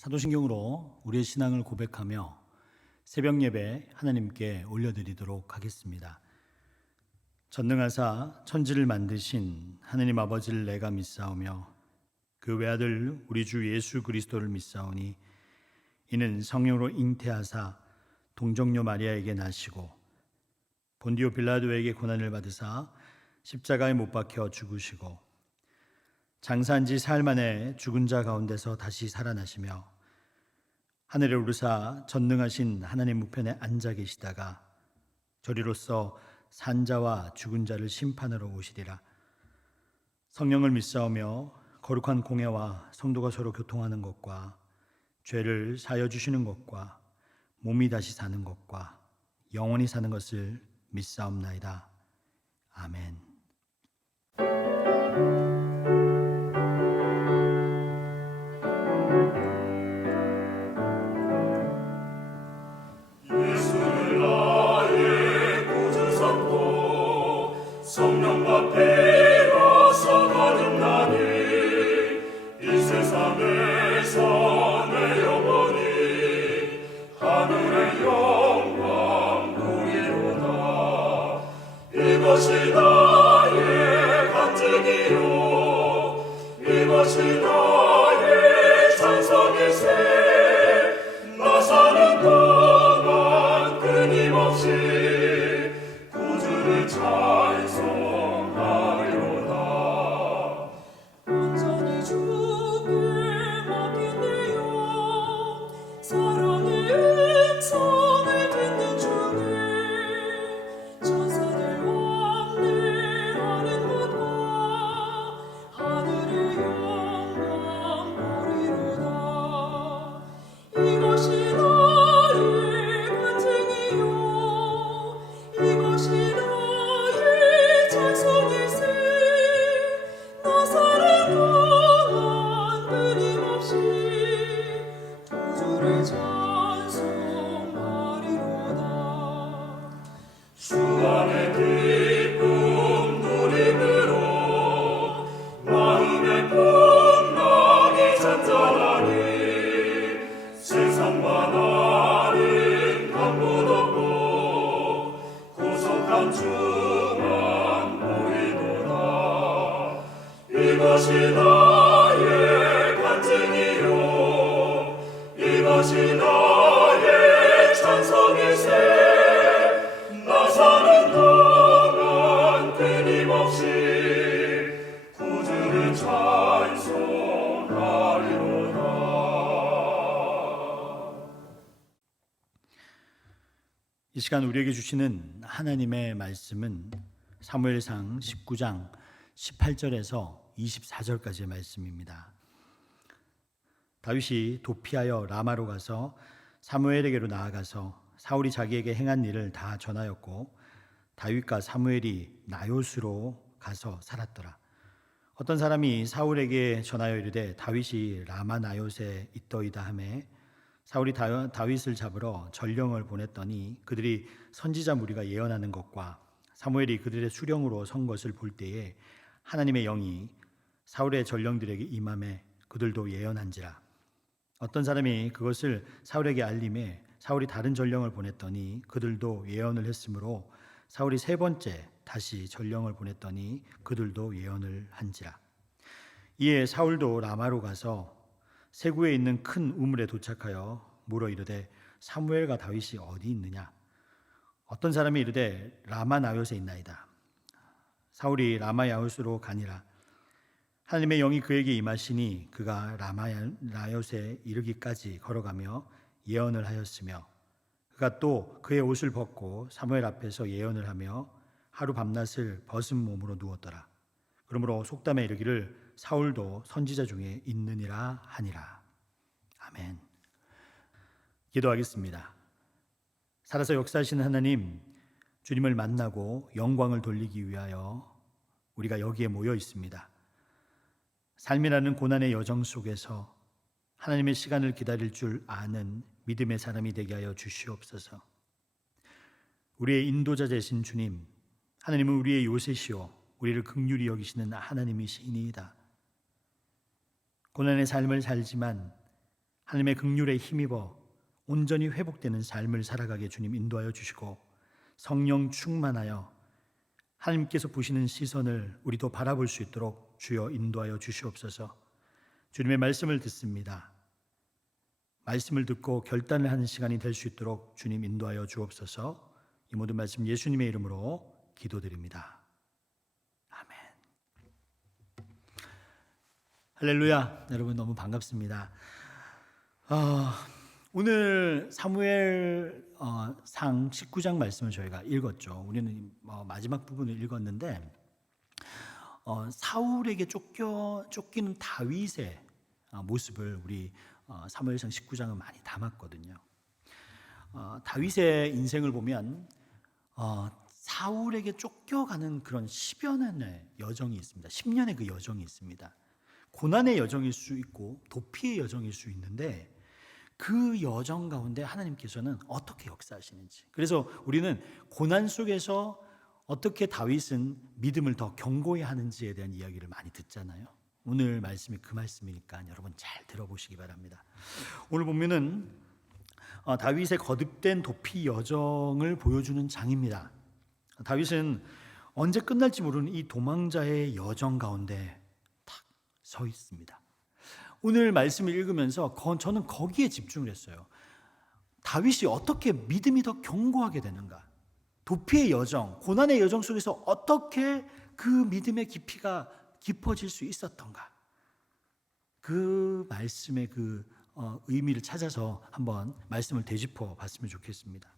사도신경으로 우리의 신앙을 고백하며 새벽 예배 하나님께 올려드리도록 하겠습니다. 전능하사 천지를 만드신 하느님 아버지를 내가 믿사오며 그 외아들 우리 주 예수 그리스도를 믿사오니 이는 성령으로 잉태하사 동정녀 마리아에게 나시고 본디오 빌라도에게 고난을 받으사 십자가에 못 박혀 죽으시고 장사한 지 사흘 만에 죽은 자 가운데서 다시 살아나시며 하늘에 오르사 전능하신 하나님 우편에 앉아 계시다가 저리로서 산자와 죽은 자를 심판하러 오시리라. 성령을 믿사오며 거룩한 공예와 성도가 서로 교통하는 것과 죄를 사여 주시는 것과 몸이 다시 사는 것과 영원히 사는 것을 믿사옵나이다. 아멘. 성령과 피로서 거듭나니 이 세상에서 내 영혼이 하늘의 영광 보이로다. 이것이 나의 간증이요 이것이 나의 찬송일세. 나 사는 동안 끊임없이 구주를 찬송하리로다. 온전히 주께 맡긴대요. 사랑의 음성을 듣는 중에 천사들 왕래하는 것과 하늘의 영광 보리로다. 이것이 나의 간증이요 이것이 나의 찬송일세. 나 사는 동안 끊임없이 구주를 찬송하리로다. 주 안에 기쁨 누림으로 마음의 풍랑이 잔잔하니 세상과 나는 강문 없고 고속한 주만 보이노라. 이것이 나의 간증이요 이것이 나의 찬송일세. 나 사는 동안 끊임없이 구주를 찬송하리로다. 이 시간 우리에게 주시는 하나님의 말씀은 사무엘상 19장 18절에서 24절까지의 말씀입니다. 다윗이 도피하여 라마로 가서 사무엘에게로 나아가서 사울이 자기에게 행한 일을 다 전하였고 다윗과 사무엘이 나요스로 가서 살았더라. 어떤 사람이 사울에게 전하여 이르되 다윗이 라마 나요스에 있더이다 하매 사울이 다윗을 잡으러 전령을 보냈더니 그들이 선지자 무리가 예언하는 것과 사무엘이 그들의 수령으로 선 것을 볼 때에 하나님의 영이 사울의 전령들에게 임함에 그들도 예언한지라. 어떤 사람이 그것을 사울에게 알림해 사울이 다른 전령을 보냈더니 그들도 예언을 했으므로 사울이 세 번째 다시 전령을 보냈더니 그들도 예언을 한지라. 이에 사울도 라마로 가서 세구에 있는 큰 우물에 도착하여 물어 이르되 사무엘과 다윗이 어디 있느냐. 어떤 사람이 이르되 라마 나요스에 있나이다. 사울이 라마 나요스로 가니라. 하나님의 영이 그에게 임하시니 그가 라마 나요스에 이르기까지 걸어가며 예언을 하였으며 그가 또 그의 옷을 벗고 사무엘 앞에서 예언을 하며 하루 밤낮을 벗은 몸으로 누웠더라. 그러므로 속담에 이르기를 사울도 선지자 중에 있느니라 하니라. 아멘. 기도하겠습니다. 살아서 역사하시는 하나님, 주님을 만나고 영광을 돌리기 위하여 우리가 여기에 모여 있습니다. 삶이라는 고난의 여정 속에서 하나님의 시간을 기다릴 줄 아는 믿음의 사람이 되게 하여 주시옵소서. 우리의 인도자 되신 주님, 하나님은 우리의 요새시오 우리를 긍휼히 여기시는 하나님이시니이다. 고난의 삶을 살지만 하나님의 긍휼에 힘입어 온전히 회복되는 삶을 살아가게 주님 인도하여 주시고, 성령 충만하여 하나님께서 보시는 시선을 우리도 바라볼 수 있도록 주여 인도하여 주시옵소서. 주님의 말씀을 듣습니다. 말씀을 듣고 결단을 하는 시간이 될 수 있도록 주님 인도하여 주옵소서. 이 모든 말씀 예수님의 이름으로 기도드립니다. 아멘. 할렐루야. 여러분 너무 반갑습니다. 오늘 사무엘 상 19장 말씀을 저희가 읽었죠. 우리는 마지막 부분을 읽었는데 사울에게 쫓기는 다윗의 모습을 우리 사무엘상 19장은 많이 담았거든요. 다윗의 인생을 보면 사울에게 쫓겨가는 그런 10여 년의 여정이 있습니다. 10년의 그 여정이 있습니다. 고난의 여정일 수 있고 도피의 여정일 수 있는데, 그 여정 가운데 하나님께서는 어떻게 역사하시는지, 그래서 우리는 고난 속에서 어떻게 다윗은 믿음을 더 견고히 하는지에 대한 이야기를 많이 듣잖아요. 오늘 말씀이 그 말씀이니까 여러분 잘 들어보시기 바랍니다. 오늘 보면은 다윗의 거듭된 도피 여정을 보여주는 장입니다. 다윗은 언제 끝날지 모르는 이 도망자의 여정 가운데 탁 서 있습니다. 오늘 말씀을 읽으면서 저는 거기에 집중을 했어요. 다윗이 어떻게 믿음이 더 견고하게 되는가, 도피의 여정, 고난의 여정 속에서 어떻게 그 믿음의 깊이가 깊어질 수 있었던가, 그 말씀의 그 의미를 찾아서 한번 말씀을 되짚어 봤으면 좋겠습니다.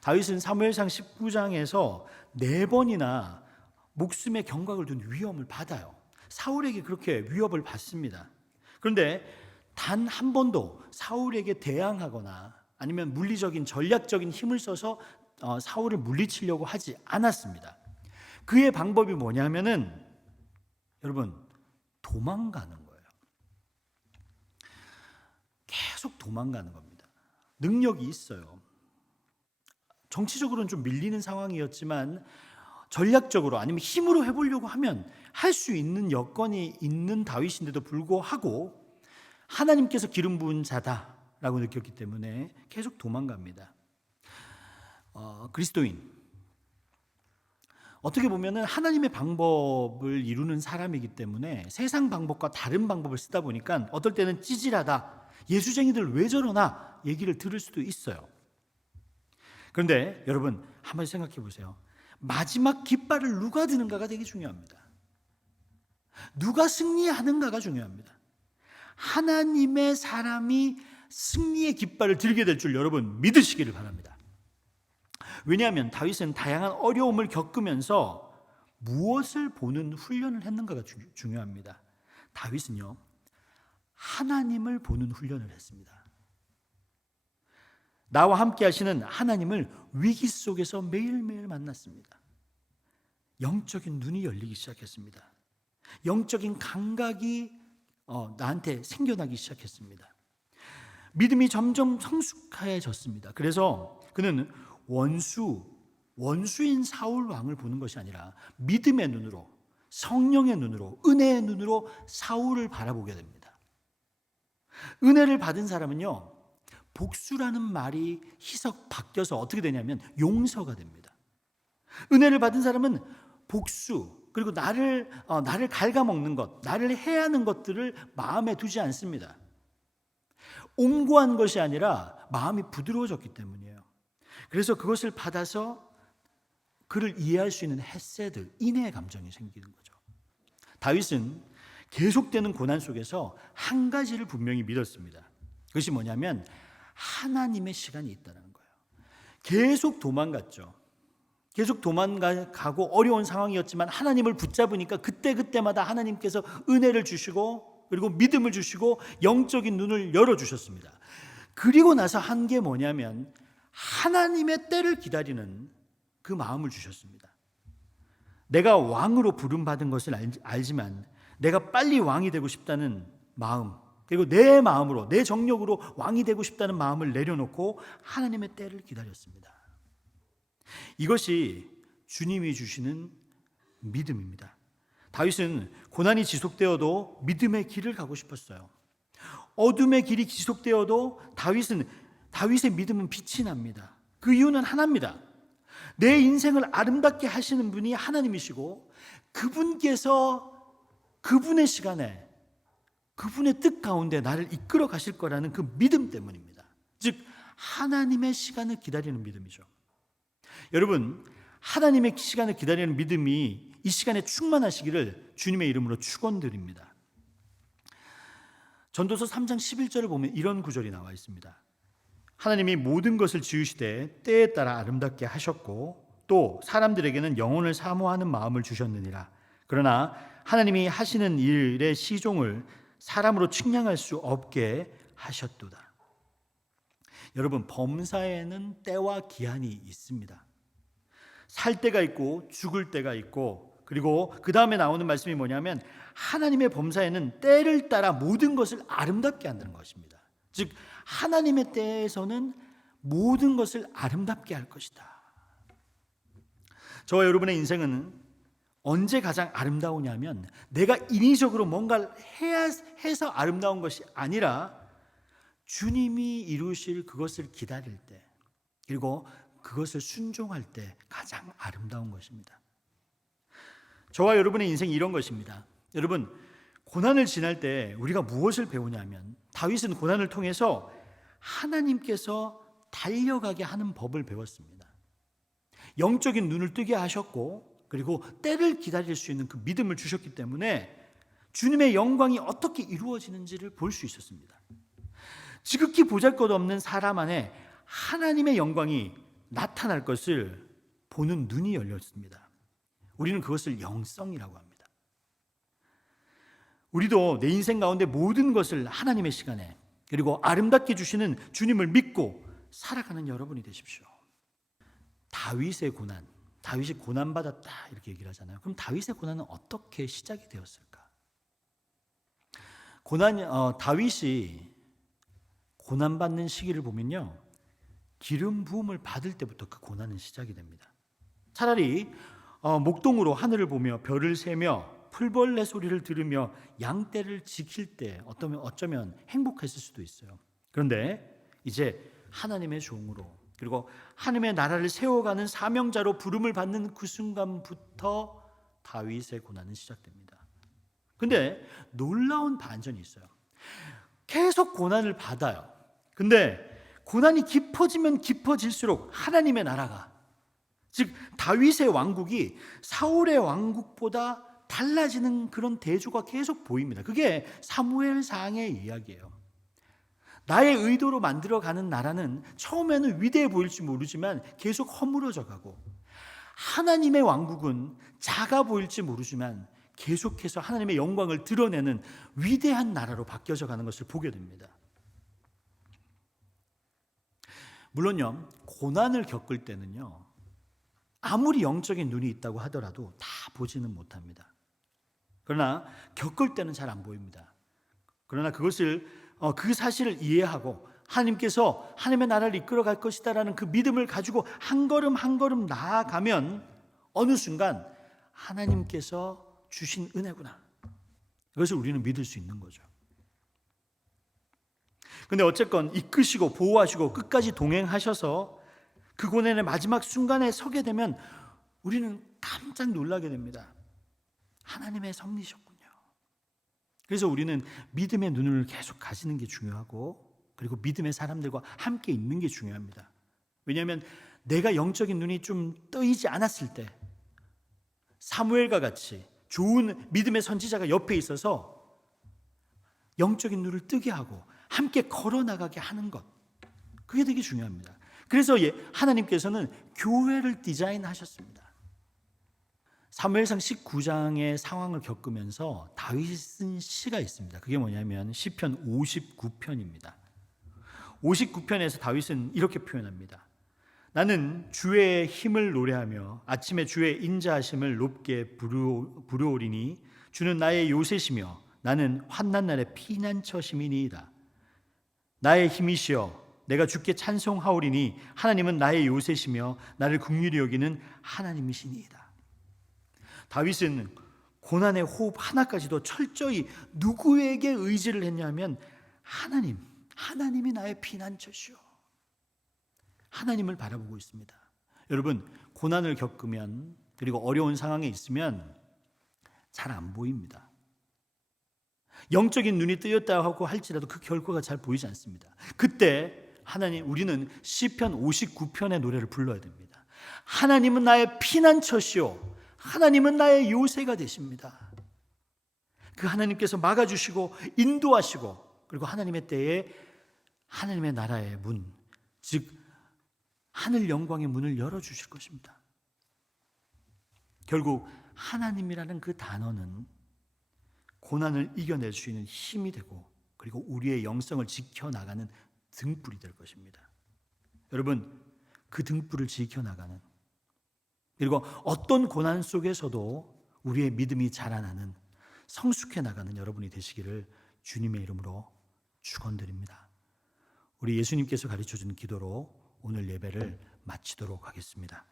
다윗은 사무엘상 19장에서 4번이나 목숨의 경각을 둔 위험을 받아요. 사울에게 그렇게 위협을 받습니다. 그런데 단 한 번도 사울에게 대항하거나 아니면 물리적인 전략적인 힘을 써서 사울을 물리치려고 하지 않았습니다. 그의 방법이 뭐냐면은 여러분, 도망가는 거예요. 계속 도망가는 겁니다. 능력이 있어요. 정치적으로는 좀 밀리는 상황이었지만 전략적으로 아니면 힘으로 해보려고 하면 할 수 있는 여건이 있는 다윗인데도 불구하고 하나님께서 기름 부은 자다라고 느꼈기 때문에 계속 도망갑니다. 그리스도인, 어떻게 보면은 하나님의 방법을 이루는 사람이기 때문에 세상 방법과 다른 방법을 쓰다 보니까 어떨 때는 찌질하다, 예수쟁이들 왜 저러나 얘기를 들을 수도 있어요. 그런데 여러분 한번 생각해 보세요. 마지막 깃발을 누가 드는가가 되게 중요합니다. 누가 승리하는가가 중요합니다. 하나님의 사람이 승리의 깃발을 들게 될 줄 여러분 믿으시기를 바랍니다. 왜냐하면 다윗은 다양한 어려움을 겪으면서 무엇을 보는 훈련을 했는가가 중요합니다. 다윗은요, 하나님을 보는 훈련을 했습니다. 나와 함께 하시는 하나님을 위기 속에서 매일매일 만났습니다. 영적인 눈이 열리기 시작했습니다. 영적인 감각이 나한테 생겨나기 시작했습니다. 믿음이 점점 성숙해졌습니다. 그래서 그는 원수인 사울 왕을 보는 것이 아니라 믿음의 눈으로, 성령의 눈으로, 은혜의 눈으로 사울을 바라보게 됩니다. 은혜를 받은 사람은요, 복수라는 말이 희석 바뀌어서 어떻게 되냐면 용서가 됩니다. 은혜를 받은 사람은 복수, 그리고 나를 갉아먹는 것, 나를 해하는 것들을 마음에 두지 않습니다. 옹고한 것이 아니라 마음이 부드러워졌기 때문이에요. 그래서 그것을 받아서 그를 이해할 수 있는 헤세드, 인애의 감정이 생기는 거죠. 다윗은 계속되는 고난 속에서 한 가지를 분명히 믿었습니다. 그것이 뭐냐면 하나님의 시간이 있다는 거예요. 계속 도망갔죠. 계속 도망가고 어려운 상황이었지만 하나님을 붙잡으니까 그때마다 하나님께서 은혜를 주시고 그리고 믿음을 주시고 영적인 눈을 열어주셨습니다. 그리고 나서 한 게 뭐냐면 하나님의 때를 기다리는 그 마음을 주셨습니다. 내가 왕으로 부름받은 것을 알지만 내가 빨리 왕이 되고 싶다는 마음, 그리고 내 마음으로, 내 정력으로 왕이 되고 싶다는 마음을 내려놓고 하나님의 때를 기다렸습니다. 이것이 주님이 주시는 믿음입니다. 다윗은 고난이 지속되어도 믿음의 길을 가고 싶었어요. 어둠의 길이 지속되어도 다윗의 믿음은 빛이 납니다. 그 이유는 하나입니다. 내 인생을 아름답게 하시는 분이 하나님이시고 그분께서 그분의 시간에 그분의 뜻 가운데 나를 이끌어 가실 거라는 그 믿음 때문입니다. 즉 하나님의 시간을 기다리는 믿음이죠. 여러분, 하나님의 시간을 기다리는 믿음이 이 시간에 충만하시기를 주님의 이름으로 축원드립니다. 전도서 3장 11절을 보면 이런 구절이 나와 있습니다. 하나님이 모든 것을 지으시되 때에 따라 아름답게 하셨고 또 사람들에게는 영혼을 사모하는 마음을 주셨느니라. 그러나 하나님이 하시는 일의 시종을 사람으로 측량할 수 없게 하셨도다. 여러분, 범사에는 때와 기한이 있습니다. 살 때가 있고 죽을 때가 있고, 그리고 그 다음에 나오는 말씀이 뭐냐면 하나님의 범사에는 때를 따라 모든 것을 아름답게 한다는 것입니다. 즉 하나님의 때에서는 모든 것을 아름답게 할 것이다. 저와 여러분의 인생은 언제 가장 아름다우냐면 내가 인위적으로 뭔가를 해서 아름다운 것이 아니라 주님이 이루실 그것을 기다릴 때, 그리고 그것을 순종할 때 가장 아름다운 것입니다. 저와 여러분의 인생이 이런 것입니다. 여러분, 고난을 지날 때 우리가 무엇을 배우냐면 다윗은 고난을 통해서 하나님께서 달려가게 하는 법을 배웠습니다. 영적인 눈을 뜨게 하셨고, 그리고 때를 기다릴 수 있는 그 믿음을 주셨기 때문에 주님의 영광이 어떻게 이루어지는지를 볼 수 있었습니다. 지극히 보잘것없는 사람 안에 하나님의 영광이 나타날 것을 보는 눈이 열렸습니다. 우리는 그것을 영성이라고 합니다. 우리도 내 인생 가운데 모든 것을 하나님의 시간에, 그리고 아름답게 주시는 주님을 믿고 살아가는 여러분이 되십시오. 다윗의 고난, 다윗이 고난받았다 이렇게 얘기를 하잖아요. 그럼 다윗의 고난은 어떻게 시작이 되었을까? 다윗이 고난받는 시기를 보면요, 기름 부음을 받을 때부터 그 고난은 시작이 됩니다. 차라리 목동으로 하늘을 보며 별을 세며 풀벌레 소리를 들으며 양떼를 지킬 때 어쩌면 행복했을 수도 있어요. 그런데 이제 하나님의 종으로, 그리고 하나님의 나라를 세워가는 사명자로 부름을 받는 그 순간부터 다윗의 고난은 시작됩니다. 그런데 놀라운 반전이 있어요. 계속 고난을 받아요. 근데 고난이 깊어지면 깊어질수록 하나님의 나라가, 즉 다윗의 왕국이 사울의 왕국보다 달라지는 그런 대조가 계속 보입니다. 그게 사무엘상의 이야기예요. 나의 의도로 만들어가는 나라는 처음에는 위대해 보일지 모르지만 계속 허물어져 가고, 하나님의 왕국은 작아 보일지 모르지만 계속해서 하나님의 영광을 드러내는 위대한 나라로 바뀌어져 가는 것을 보게 됩니다. 물론요, 고난을 겪을 때는요, 아무리 영적인 눈이 있다고 하더라도 다 보지는 못합니다. 그러나 겪을 때는 잘 안 보입니다. 그러나 그 사실을 이해하고 하나님께서 하나님의 나라를 이끌어갈 것이다라는 그 믿음을 가지고 한 걸음 한 걸음 나아가면 어느 순간 하나님께서 주신 은혜구나, 그것을 우리는 믿을 수 있는 거죠. 근데 어쨌건 이끄시고 보호하시고 끝까지 동행하셔서 그 고난의 마지막 순간에 서게 되면 우리는 깜짝 놀라게 됩니다. 하나님의 섭리셨군요. 그래서 우리는 믿음의 눈을 계속 가지는 게 중요하고, 그리고 믿음의 사람들과 함께 있는 게 중요합니다. 왜냐하면 내가 영적인 눈이 좀 떠이지 않았을 때 사무엘과 같이 좋은 믿음의 선지자가 옆에 있어서 영적인 눈을 뜨게 하고 함께 걸어나가게 하는 것, 그게 되게 중요합니다. 그래서 하나님께서는 교회를 디자인하셨습니다. 사무엘상 19장의 상황을 겪으면서 다윗이 쓴 시가 있습니다. 그게 뭐냐면 시편 59편입니다. 59편에서 다윗은 이렇게 표현합니다. 나는 주의 힘을 노래하며 아침에 주의 인자하심을 높게 부르오리니 주는 나의 요새시며 나는 환난 날의 피난처심이니이다. 나의 힘이시여 내가 주께 찬송하오리니 하나님은 나의 요새시며 나를 긍휼히 여기는 하나님이시니이다. 다윗은 고난의 호흡 하나까지도 철저히 누구에게 의지를 했냐면 하나님이 나의 피난처시오. 하나님을 바라보고 있습니다. 여러분, 고난을 겪으면, 그리고 어려운 상황에 있으면 잘 안 보입니다. 영적인 눈이 뜨였다 하고 할지라도 그 결과가 잘 보이지 않습니다. 그때 우리는 시편 59편의 노래를 불러야 됩니다. 하나님은 나의 피난처시오. 하나님은 나의 요새가 되십니다. 그 하나님께서 막아주시고 인도하시고, 그리고 하나님의 때에 하나님의 나라의 문, 즉 하늘 영광의 문을 열어주실 것입니다. 결국 하나님이라는 그 단어는 고난을 이겨낼 수 있는 힘이 되고, 그리고 우리의 영성을 지켜나가는 등불이 될 것입니다. 여러분, 그 등불을 지켜나가는, 그리고 어떤 고난 속에서도 우리의 믿음이 자라나는, 성숙해 나가는 여러분이 되시기를 주님의 이름으로 축원드립니다. 우리 예수님께서 가르쳐준 기도로 오늘 예배를 마치도록 하겠습니다.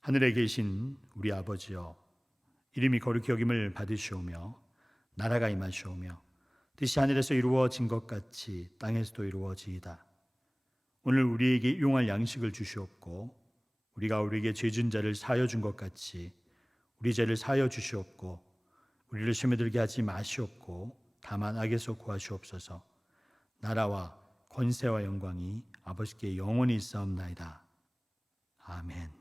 하늘에 계신 우리 아버지여, 이름이 거룩히 여김을 받으시오며 나라가 임하시오며 뜻이 하늘에서 이루어진 것 같이 땅에서도 이루어지이다. 오늘 우리에게 일용할 양식을 주시옵고, 우리가 우리에게 죄진 자를 사하여 준 것 같이 우리 죄를 사하여 주시옵고, 우리를 시험에 들게 하지 마시옵고 다만 악에서 구하시옵소서. 나라와 권세와 영광이 아버지께 영원히 있사옵나이다. 아멘.